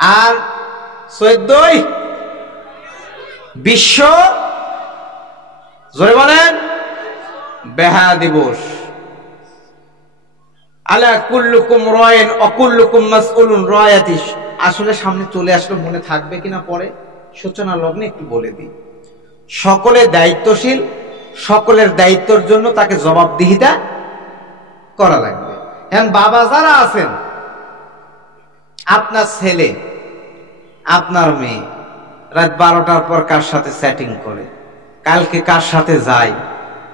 আর 14ই বিশ্ব জোরে বলেন বেহায়া দিবস। আলা কুল্লুকুম রায়িন ওয়া কুল্লুকুম মাসউলুন রায়াতিস। আসলে সামনে চলে আসলে মনে থাকবে কিনা পরে সূচনা লগ্নে একটু বলে দিই। সকলে দায়িত্বশীল, সকলের দায়িত্বের জন্য তাকে জবাবদিহিতা করা লাগবে। এখন বাবা যারা আছেন, আপনার ছেলে আপনার মেয়ে রাত 12টার পর কার সাথে চ্যাটিং করে, কালকে কার সাথে যায়,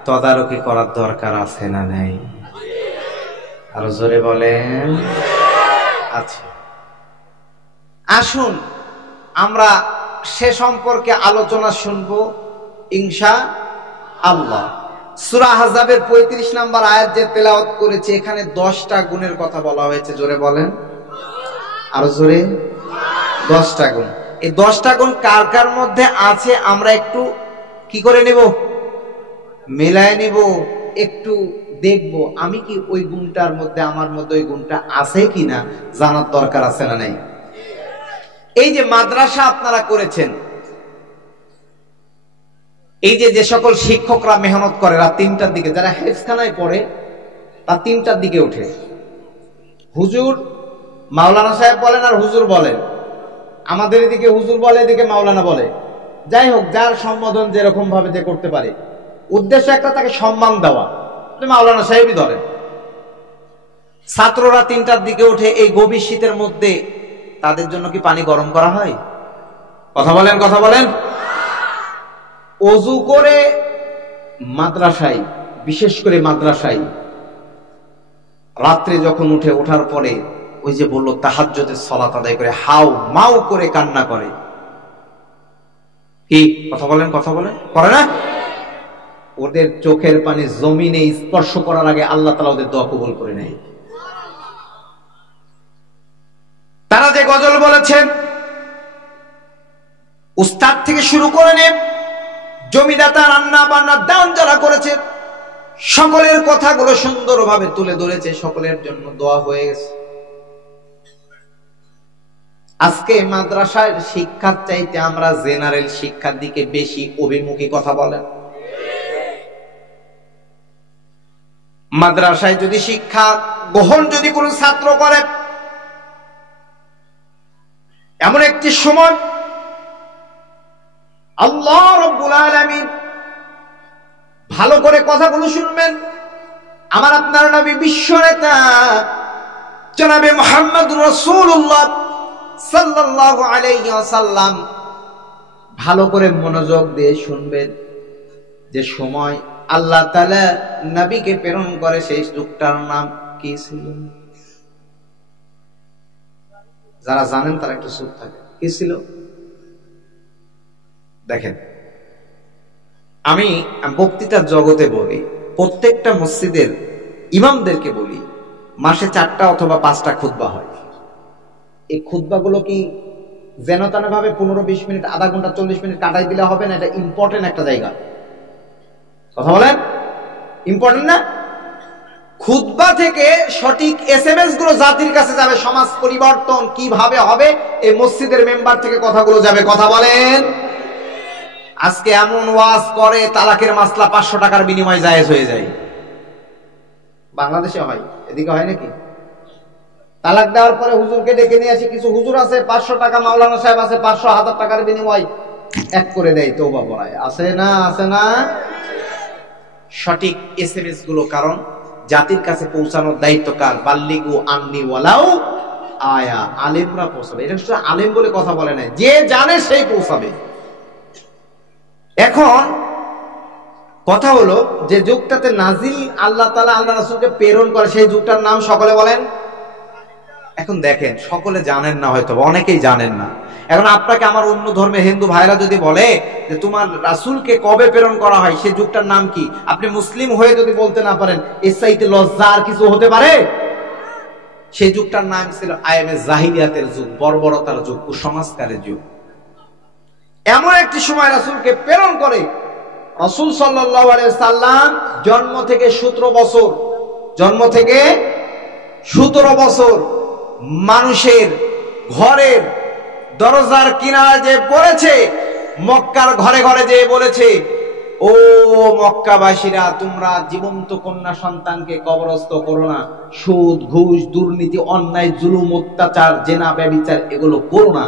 তদারকি করার দরকার আছে না নাই? আরো জোরে বলেন। আচ্ছা, আসুন আমরা সে সম্পর্কে আলোচনা শুনবো ইনশাআল্লাহ। সূরা আহজাবের 35 নম্বর আয়াত যে তেলাওয়াত করেছে, এখানে 10টা গুণের কথা বলা হয়েছে। জোরে বলেন, আরো জোরে। 10টা গুণ। এই 10টা গুণ কার কার মধ্যে আছে আমরা একটু কি করে নেব, মেলায় নেব, একটু দেখবো আমি কি ওই গুণটার মধ্যে, আমার মধ্যে ওই গুণটা আছে কিনা জানার দরকার আছে না নাই? এই যে মাদ্রাসা আপনারা করেছেন, এই যে সকল শিক্ষকরা মেহনত করে রাত 3টার দিকে, যারা হেফজখানায় পড়ে তার 3টার দিকে ওঠে, হুজুর মাওলানা সাহেব বলেন আর হুজুর বলেন, আমাদের এদিকে হুজুর বলে, এদিকে মাওলানা বলে, যাই হোক যার সম্বোধন যেরকম ভাবে যে করতে পারে, উদ্দেশ্য একটা তাকে সম্মান দেওয়া, মাওলানা সাহেবই ধরেন। ছাত্ররা 3টার দিকে উঠে, এই গভীর শীতের মধ্যে তাদের জন্য কি পানি গরম করা হয়? কথা বলেন, কথা বলেন। ওযু করে মাদ্রাসায়, বিশেষ করে মাদ্রাসায় রাত্রে যখন উঠে, ওঠার পরে ওই যে বললো তাহাজ্জুদের সালাত আদায় করে হাউ মাউ করে কান্না করে, কি কথা বলেন, কথা বলেন, করে না? ওদের চোখের পানি জমিনে স্পর্শ করার আগে আল্লাহ তাআলা ওদের দোয়া কবুল করে নেয়। তারা যে গজল বলেছেন, উস্তাদ থেকে শুরু করে নে জমিদাতা, রান্না বান্না, দান যারা করেছে, সকলের কথাগুলো সুন্দরভাবে তুলে ধরেছে, সকলের জন্য দোয়া হয়ে গেছে। আজকে মাদ্রাসার শিক্ষার চাইতে আমরা জেনারেল শিক্ষার দিকে বেশি অভিমুখী। কথা বলেন। মাদ্রাসায় যদি শিক্ষা গ্রহণ যদি কোনো ছাত্র করে, এমন একটি সময় আল্লাহ রাব্বুল আলামিন, ভালো করে কথাগুলো শুনবেন, আমার আপনার নবী বিশ্ব নেতা জনাবে মুহাম্মদুর রাসূলুল্লাহ সাল্লাল্লাহু আলাইহি ওয়াসাল্লাম, ভালো করে মনোযোগ দিয়ে শুনবেন, যে সময় আল্লাহ তাআলা নবীকে প্রেরণ করে সেই যুগটার নাম কি ছিল? যারা জানেন তারা একটু চুপ থাকে। কি ছিল? দেখেন, আমি বক্তৃতার জগতে বলি, প্রত্যেকটা মসজিদের ইমামদেরকে বলি, মাসে 4টা অথবা 5টা খুতবা হয়। এই খুতবাগুলো কি যেন তেন ভাবে 15-20 মিনিট, আধা ঘন্টা, 40 মিনিট কাটাই দিলে হবে না। এটা ইম্পর্টেন্ট একটা জায়গা। কথা বলেন, ইম্পর্টেন্ট না? খুতবা থেকে সঠিক এসএমএস গুলো জাতির কাছে যাবে, সমাজ পরিবর্তন কিভাবে হবে এই মসজিদের মেম্বার থেকে কথাগুলো যাবে। কথা বলেন। আজকে এমন ওয়াজ করে তালাকের মাসলা 500 টাকার বিনিময়ে জায়েজ হয়ে যায়। বাংলাদেশে হয়, এদিকে হয় নাকি? তালাক দেওয়ার পরে হুজুরকে ডেকে নিয়ে আসি, কিছু হুজুর আছে 500 টাকা, মাওলানা সাহেব আছে 500-1000 টাকার বিনিময় এক করে দেয়, তওবা পড়ায়। আছে না? আছে না? সঠিক এসএমএস গুলো, কারণ জাতির কাছে পৌঁছানোর দায়িত্ব কার? বাল্লিগু আন্নি ওয়ালাউ আয়া। আলেমরা পৌঁছাবে। এটা শুধু আলেম বলে কথা বলে না, যে জানে সেই পৌঁছাবে। এখন কথা হলো, যে যুগটাতে নাজিল আল্লাহ তাআলা আল্লাহ রাসূলকে প্রেরণ করে, সেই যুগটার নাম সকলে বলেন। এখন দেখেন, সকলে জানেন না, হয়তো অনেকেই জানেন না। এখন আপনাকে আমার অন্য ধর্মের হিন্দু ভাইরা যদি বলে যে তোমার রাসূলকে কবে প্রেরণ করা হয়, সেই যুগটার নাম কি, আপনি মুসলিম হয়ে যদি বলতে না পারেন, এর চাইতে লজ্জা আর কিছু হতে পারে? সেই যুগটার নাম ছিল আয়ামে জাহিলিয়াতের যুগ, বর্বরতার যুগ, কুসংস্কারের যুগ। এমন একটি সময় রাসূলকে প্রেরণ করে, রাসূল সাল্লাল্লাহু আলাইহি ওয়াসাল্লাম জন্ম থেকে 17 বছর, জন্ম থেকে 17 বছর মানুষের ঘরের দরজার কিনারে যে বলেছে, মক্কার ঘরে ঘরে যে বলেছে, ও মক্কাবাসীরা, তোমরা জীবন্ত কন্যা সন্তানকে কবরস্থ করো না, সুদ ঘুষ দুর্নীতি অন্যায় জুলুম অত্যাচার জেনা ব্যভিচার এগুলো করো না।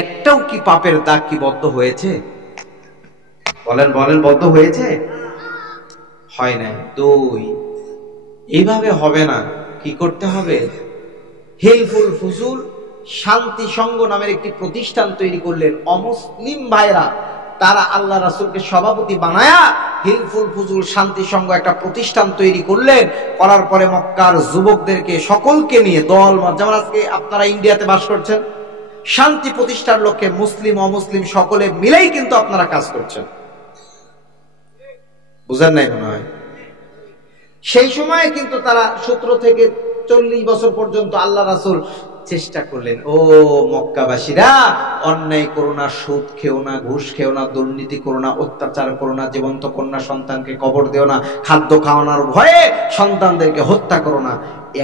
একটাও কি পাপের দাগ কি বদ্ধ হয়েছে? বলেন বলেন, বদ্ধ হয়েছে? হয় নাই। দুই, এইভাবে হবে না, কি করতে হবে? হিলফুল ফুজুল শান্তি সংঘ নামের একটি প্রতিষ্ঠান তৈরি করলেন অমুসলিম ভাইরা, তারা আল্লাহ রাসূলকে সভাপতি বানায়া হিলফুল ফুজুল শান্তি সংঘ একটা প্রতিষ্ঠান তৈরি করলেন। করার পরে মক্কার যুবকদেরকে সকলকে নিয়ে দল মত, যেমন আজকে আপনারা ইন্ডিয়াতে বাস করছেন, শান্তি প্রতিষ্ঠার লক্ষ্যে মুসলিম অমুসলিম সকলে মিলেই কিন্তু আপনারা কাজ করছেন। বুঝেন নাই মনে হয়? সেই সময়ে কিন্তু তারা 17 থেকে 40 বছর পর্যন্ত আল্লাহ রাসূল চেষ্টা করলেন, ও মক্কাবাসীরা, অন্যায় করো না, সুদ খেও না, ঘুষ খেও না, দুর্নীতি করো না, অত্যাচার করো না, জীবন্ত কন্যা সন্তানকে কবর দিও না, খাদ্য খাওয়ানোর ভয়ে সন্তানদেরকে হত্যা করো না।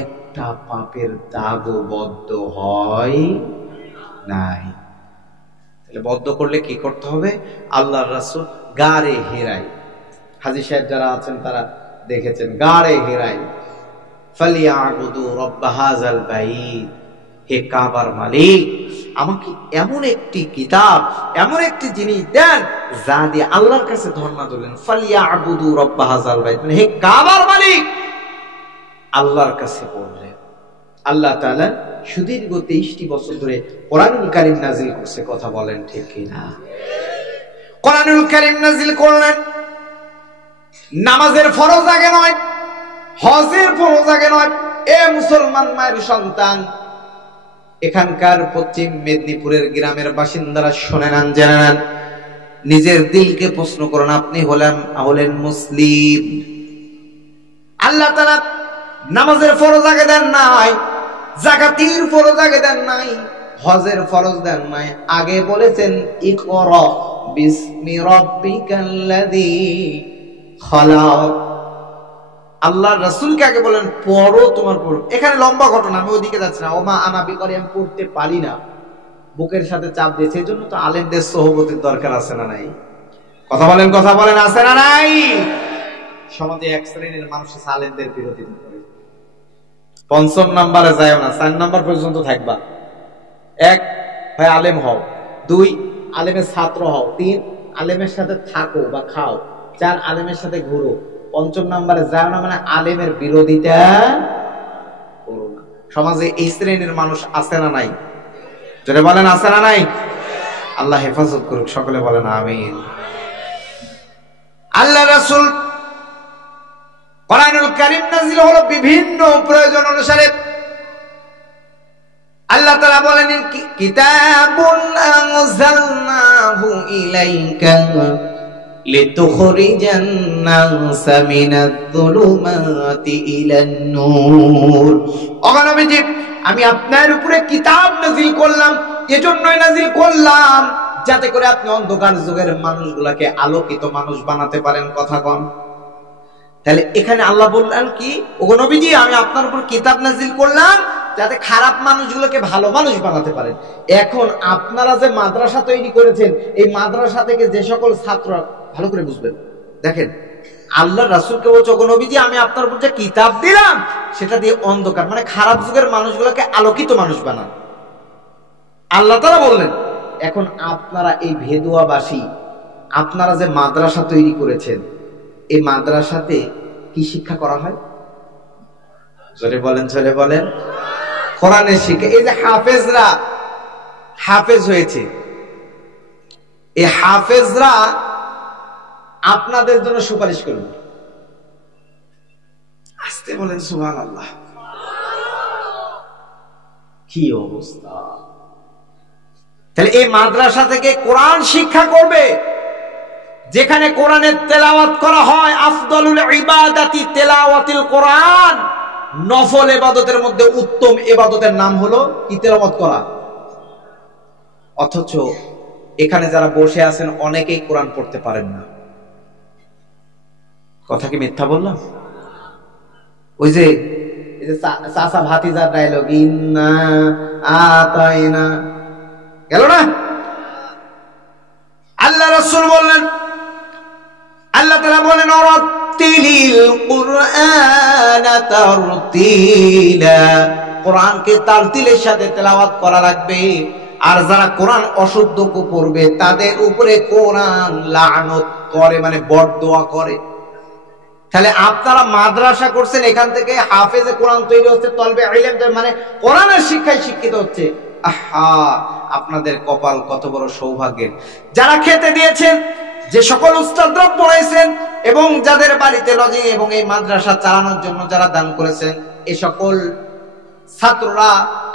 একটা পাপের দাগও বদ্ধ হয় নাই। তাহলে বদ্ধ করলে কি করতে হবে? আল্লাহর রাসূল গারে হেরাই, হাজী সাহেব যারা আছেন তারা দেখেছেন, গারে হেরাই ফালিয়াবুদু রাব্ব হাযাল বাইত, হে কাবার মালিক, আমাকে এমন একটি কিতাব, এমন একটি জিনিস দেন যা দিয়ে আল্লাহর কাছে ধর্ণা দিলেন। ফালিয়াবুদু রাব্ব হাযাল বাইত, মানে হে কাবার মালিক, আল্লাহর কাছে বললেন। আল্লাহ তাআলা সুদীর্ঘ 23টি বছর ধরে কোরআনুল কারীম নাজিল করছে, কথা বলেন ঠিক কিনা? কোরআনুল কারীম নাজিল করলেন, নামাজের ফরজ আগে নয়, হজের ফরজ আগে নয়। এ মুসলমান মায়ের সন্তান, এখানকার পশ্চিম মেদিনীপুরের গ্রামের বাসিন্দারা শুনে নেন, জেনে নেন, নিজের দিলকে প্রশ্ন করুন, আপনি হলেন মুসলিম। আল্লাহ তাআলা নামাজের ফরজ আগে দেন নাই, যাকাতের ফরজ আগে দেন নাই, হজের ফরজ দেন নাই। আগে বলেছেন ইকরা বিসমি রাব্বিকাল্লাযী খালাক। আল্লাহ রাসূলকে আগে বলেন পড়ো, তোমার পড়ো। এখানে লম্বা ঘটনা, আমি ওইদিকে যাচ্ছি না। ওমা আনা বিকরি, আমি পড়তে পারি না, বুকের সাথে চাপ দিয়েছে। এই জন্য তো আলেমদের সোহবতের দরকার আছে না নাই? কথা বলেন, কথা বলেন, আছে না নাই? সমাজে এক শ্রেণীর মানুষ আলেমদের বিরোধিতা করে। ৫ম নাম্বারে যায়ও না, ৪ নাম্বার পর্যন্ত থাকবা। ১, হয় আলেম হও। ২, আলেমের ছাত্র হও। ৩, আলেমের সাথে থাকো বা খাও। ৪, আলেমের সাথে ঘুরো। ৫ম নাম্বারে যাও না, মানে আলেমের বিরোধিতা করো না। সমাজে এই শ্রেণীর মানুষ আছে না নাই? যদি বলেন আছে না নাই? আল্লাহ হেফাজত করুক, সকলে বলেন আমিন। আল্লাহ রাসূল কোরআনুল কারীম নাযিল হলো বিভিন্ন প্রয়োজন অনুসারে। আল্লাহ তাআলা বলেন, কিতাবুন আনজালনাহু ইলাইকা লিতুখরিজান নাসা মিনায-যুলুমাতি ইলান-নূর। ও নবীজি, আমি আপনার উপরে কিতাব নাযিল করলাম, এজন্যই নাযিল করলাম যাতে করে আপনি অন্ধকার যুগের মানুষগুলোকে আলোকিত মানুষ বানাতে পারেন। কথা কন। তাহলে এখানে আল্লাহ বললেন কি, ওগো নবীজি, আমি আপনার উপর কিতাব নাযিল করলাম যাতে খারাপ মানুষগুলোকে ভালো মানুষ বানাতে পারেন। এখন আপনারা যে মাদ্রাসা তৈরি করেছেন, এই মাদ্রাসা থেকে যে সকল ছাত্র, ভালো করে বুঝবেন, দেখেন আল্লাহ রাসূলকে বলছে, ওগো নবীজি, আমি আপনার উপর যে কিতাব দিলাম সেটা দিয়ে অন্ধকার মানে খারাপ যুগের মানুষগুলোকে আলোকিত মানুষ বানান। আল্লাহ তাআলা বললেন, এখন আপনারা এই ভেদুয়াবাসী, আপনারা যে মাদ্রাসা তৈরি করেছেন, এই মাদ্রাসাতে কি শিক্ষা করা হয়? জোরে বলেন, জোরে বলেন। কোরআনের শিক্ষা। এই যে হাফেজরা হাফেজ হয়েছে, এই হাফেজরা আপনাদের জন্য সুপারিশ করবে। আসতে বলেন সুবহানাল্লাহ। কি অবস্থা! তাহলে এই মাদ্রাসা থেকে কোরআন শিক্ষা করবে, যেখানে কোরআনের তেলাওয়াত করা হয়। আফদলুল ইবাদাতি তেলাওয়াতুল কোরআন। নফল ইবাদতের মধ্যে উত্তম ইবাদতের নাম হলো কি? তেলাওয়াত করা। অথচ এখানে যারা বসে আছেন অনেকেই কোরআন পড়তে পারেন না। কথা কি মিথ্যা বললাম? ওই যে চাচা ভাতিজার ডায়লগ, ইন্না আতাইনা, গেল না? আল্লাহ রাসূল বললেন, আল্লাহ তাআলা বলেন ওয়ারাতিলিল কুরআনা তারতিলা, কোরআনকে তারতিলের সাথে তেলাওয়াত করা লাগবে। আর যারা কোরআন অশুদ্ধ পড়বে তাদের উপরে কোরআন লানত করে, মানে বদদোয়া করে। তাহলে আপনারা মাদ্রাসা করছেন, এখান থেকে হাফেজে কোরআন তৈরি হচ্ছে, তলবে ইলম মানে কোরআনের শিক্ষায় শিক্ষিত হচ্ছে। আহা, আপনাদের কপাল কত বড় সৌভাগ্যের। যারা খেতে দিয়েছেন, যে সকল উস্তাদরা পড়াইছেন এবং যাদের বাড়িতে লজিং এবং এই মাদ্রাসা চালানোর জন্য যারা দান করেছেন, এই সকল ছাত্ররা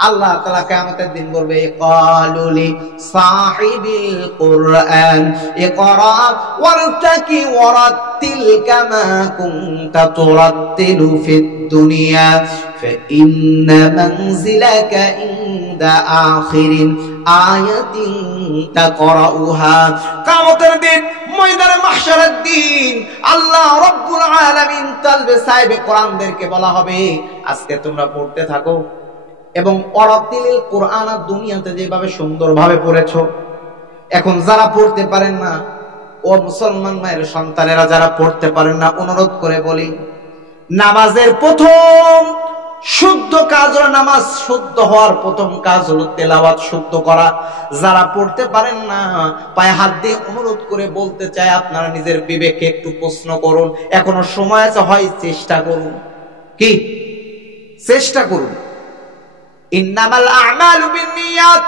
আল্লাহ তাআলা কিয়ামতের দিন বলবে ক্বালু লি সাহিবিল কুরআন ইকরা ওয়ারতাকি ওয়ারাতিল কামা কুনতা তুরাতিলু ফিদ দুনিয়া ফাইন্না মানজিলাকা ইনদা আখিরিন আয়াতিন তাকরাউহা। কিয়ামতের দিন, ময়দানে মাহশারের দিন, আল্লাহ রাব্বুল আলামিন তালবে সাহেবে কোরআনদেরকে বলা হবে, আজকে তোমরা পড়তে থাকো এবং ওয়ারাতিলিল কুরআন দুনিয়াতে যেভাবে সুন্দরভাবে পড়েছো, এখন যারা পড়তে পারেন না, ও মুসলমান মায়ের সন্তানেরা যারা পড়তে পারেন না, অনুরোধ করে বলি, নামাজের প্রথম শুদ্ধ কাজ হলো, নামাজ শুদ্ধ হওয়ার প্রথম কাজ হলো তেলাওয়াত শুদ্ধ করা। যারা পড়তে পারেন না, পায়ে হাত দিয়ে অনুরোধ করে বলতে চাই, আপনারা নিজের বিবেককে একটু প্রশ্ন করুন, এখনো সময় আছে, হয় চেষ্টা করুন। কি চেষ্টা করুন? ইন্নামাল আমালু বিন্নিয়াত।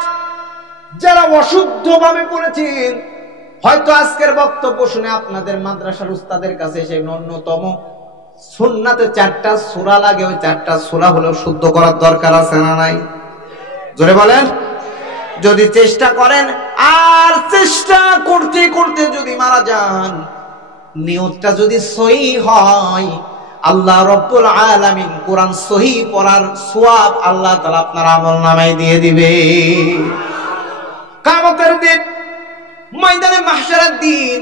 যারা অশুদ্ধভাবে পড়েছেন, হয়তো আজকের বক্তব্য শুনে আপনাদের মাদ্রাসার উস্তাদের কাছে এসে ন্যূনতম সুন্নাতে 4টা সূরা লাগে, ওই 4টা সূরা হলেও শুদ্ধ করার দরকার আছে না নাই? জোরে বলেন। যদি চেষ্টা করেন, আর চেষ্টা করতে করতে যদি মারা যান, নিয়তটা যদি সহিহ হয়, আল্লাহ রাব্বুল আলামিন কোরআন সহিহ পড়ার সওয়াব আল্লাহ তাআলা আপনার আমলনামায় দিয়ে দিবে। কিয়ামতের দিন, ময়দানে মাহশারের দিন,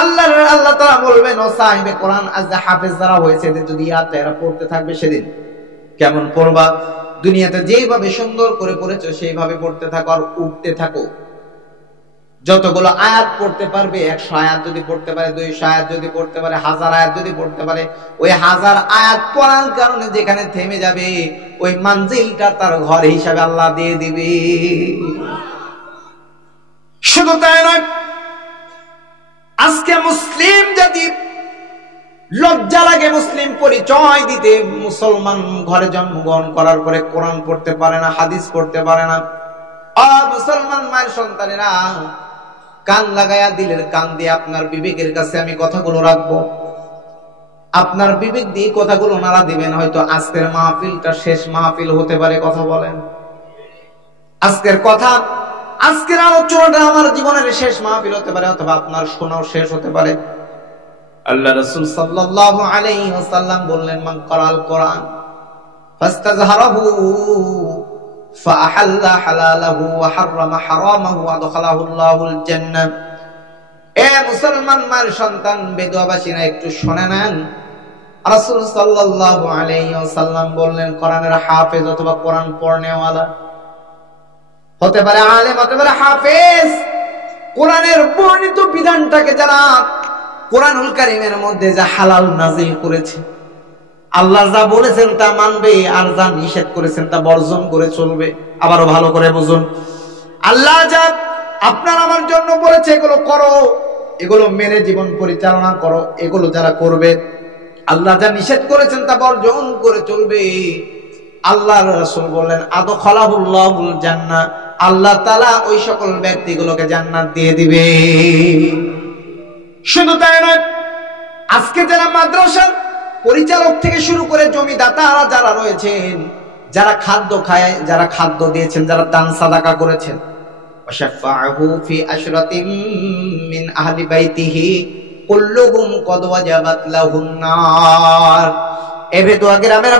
আল্লাহ তাআলা বলবেন, ও সাহিবে কোরআন, আজ হাফেজ যারা হয়েছে এদের যদি এরা পড়তে থাকবে, সেদিন কেমন পড়বা? দুনিয়াতে যেভাবে সুন্দর করে পড়েছো সেইভাবে পড়তে থাকো আর উঠতে থাকো। যতগুলো আয়াত পড়তে পারবে, 100 আয়াত যদি পড়তে পারে, 200 আয়াত যদি পড়তে পারে, 1000 আয়াত যদি পড়তে পারে, ওই 1000 আয়াত পড়ার কারণে যেখানে থেমে যাবে, ওই মানজিলটা তার ঘর হিসাবে আল্লাহ দিয়ে দিবে। শুধু তাই নয়, আজকে মুসলিম জাতি লজ্জা লাগে মুসলিম পরিচয় দিতে। মুসলমান ঘরে জন্মগ্রহণ করার পরে কোরআন পড়তে পারে না, হাদিস পড়তে পারে না। আর মুসলমান মায়ের সন্তানেরা, কান লাগায়া, দিলের কান দিয়ে আপনার বিবেকের কাছে আমি কথাগুলো রাখবো, আপনার বিবেক দিয়ে কথাগুলো নাড়া দিবেন। হয়তো আজকের মাহফিলটা শেষ মাহফিল হতে পারে। কথা বলেন। আজকের কথা, আজকের আলোচনাটা আমার জীবনের শেষ মাহফিল হতে পারে, অথবা আপনার শোনাও শেষ হতে পারে। আল্লাহ রাসূল সাল্লাল্লাহু আলাইহি ওয়াসাল্লাম বললেন, মান ক্বারাল কোরআন ফাস্তাযহারাহু ফাআহাল্লা হালালাহু ওয়া হাররামা হারামাহু ওয়া আদখালাহু আল্লাহুল জান্নাহ। এ মুসলমান মার সন্তান, বেদুয়াবাসীরা একটু শুনে নেন। রাসূল সাল্লাল্লাহু আলাইহি ওয়াসাল্লাম বললেন, কোরআনের হাফেজ অথবা কোরআন পড়নেওয়ালা হতে পারে, আলেম হতে পারে, হাফেজ, কোরআনের বর্ণিত বিধানটাকে যারা কোরআনুল কারীমের মধ্যে যা হালাল নাজিল করেছে, আল্লাহ যা বলেছেন তা মানবে, আর যা নিষেধ করেছেন তা বর্জন করে চলবে। আবারও ভালো করে বুঝুন, আল্লাহ যা আপনার আমার জন্য বলেছে এগুলো করো, এগুলো মেনে জীবন পরিচালনা করো, এগুলো যারা করবে, আল্লাহ যা নিষেধ করেছেন তা বর্জন করে চলবে, আল্লাহর রাসূল বললেন, আদখালাহুল্লাহুল জান্নাহ, আল্লাহ তাআলা ওই সকল ব্যক্তিগুলোকে জান্নাত দিয়ে দিবে। শুধু তাই নয়, আজকে যারা মাদ্রাসার পরিচালক থেকে শুরু করে জমিদাতারা যারা রয়েছেন, যারা খাদ্য খায়, যারা খাদ্য দিয়েছেন, যারা দান সাদাকা করেছেন, ওয়াশাফাআহু ফি আশরাতিন মিন আহলি বাইতিহি কুল্লুহুম ক্বাদ ওয়াজাবাত লাহুন নার। এ বেদুয়া গ্রামের